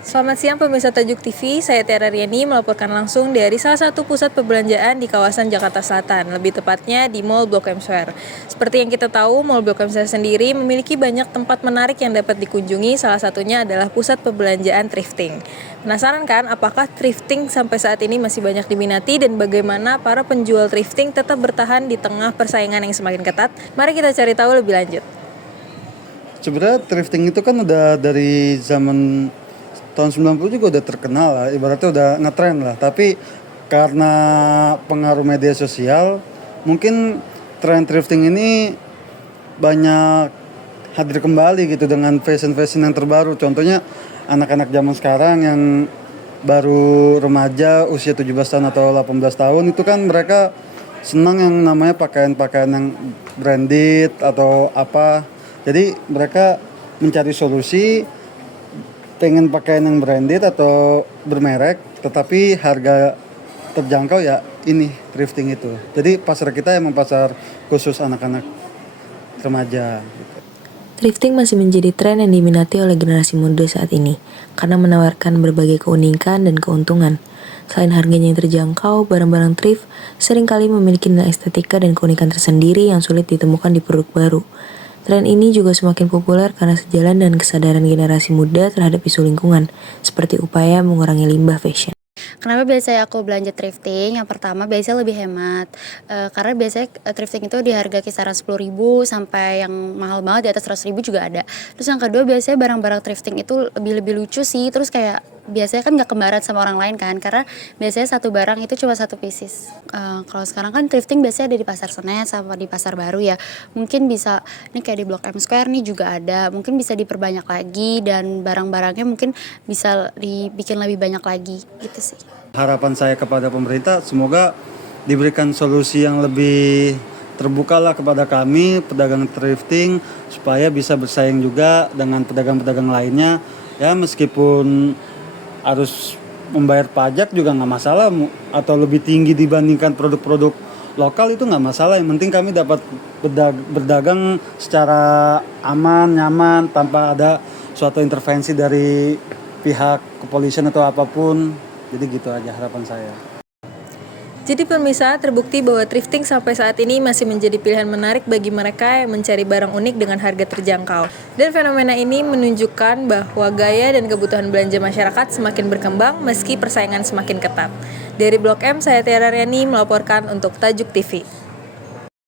Selamat siang pemirsa Tajuk TV, saya Tiara Riani melaporkan langsung dari salah satu pusat perbelanjaan di kawasan Jakarta Selatan, lebih tepatnya di Mall Blok M Square. Seperti yang kita tahu, Mall Blok M Square sendiri memiliki banyak tempat menarik yang dapat dikunjungi, salah satunya adalah pusat perbelanjaan thrifting. Penasaran kan apakah thrifting sampai saat ini masih banyak diminati dan bagaimana para penjual thrifting tetap bertahan di tengah persaingan yang semakin ketat? Mari kita cari tahu lebih lanjut. Sebenarnya thrifting itu kan udah dari zaman tahun 90 juga udah terkenal lah, ibaratnya udah ngetren lah. Tapi karena pengaruh media sosial, mungkin tren thrifting ini banyak hadir kembali gitu dengan fashion-fashion yang terbaru. Contohnya anak-anak zaman sekarang yang baru remaja usia 17 tahun atau 18 tahun itu kan mereka senang yang namanya pakaian-pakaian yang branded atau apa. Jadi mereka mencari solusi pengen pakaian yang branded atau bermerek tetapi harga terjangkau, ya ini thrifting itu. Jadi pasar kita emang pasar khusus anak-anak remaja gitu. Thrifting masih menjadi tren yang diminati oleh generasi muda saat ini karena menawarkan berbagai keunikan dan keuntungan. Selain harganya yang terjangkau, barang-barang thrift seringkali memiliki nilai estetika dan keunikan tersendiri yang sulit ditemukan di produk baru. Tren ini juga semakin populer karena sejalan dengan kesadaran generasi muda terhadap isu lingkungan, seperti upaya mengurangi limbah fashion. Kenapa biasanya aku belanja thrifting? Yang pertama biasanya lebih hemat, karena biasanya thrifting itu di harga kisaran 10.000 sampai yang mahal banget di atas 100.000 juga ada. Terus yang kedua biasanya barang-barang thrifting itu lebih lucu sih, terus kayak biasanya kan nggak kembaran sama orang lain kan, karena biasanya satu barang itu cuma satu pieces. Kalau sekarang kan thrifting biasanya ada di Pasar Senen sama di Pasar Baru ya. Mungkin bisa, ini kayak di Blok M Square nih juga ada, mungkin bisa diperbanyak lagi dan barang-barangnya mungkin bisa dibikin lebih banyak lagi gitu sih. Harapan saya kepada pemerintah semoga diberikan solusi yang lebih terbuka lah kepada kami pedagang thrifting supaya bisa bersaing juga dengan pedagang-pedagang lainnya. Ya meskipun harus membayar pajak juga nggak masalah, atau lebih tinggi dibandingkan produk-produk lokal itu nggak masalah. Yang penting kami dapat berdagang secara aman, nyaman, tanpa ada suatu intervensi dari pihak kepolisian atau apapun. Jadi gitu aja harapan saya. Jadi pemirsa, terbukti bahwa thrifting sampai saat ini masih menjadi pilihan menarik bagi mereka yang mencari barang unik dengan harga terjangkau. Dan fenomena ini menunjukkan bahwa gaya dan kebutuhan belanja masyarakat semakin berkembang meski persaingan semakin ketat. Dari Blok M, saya Tiara Riani melaporkan untuk Tajuk TV.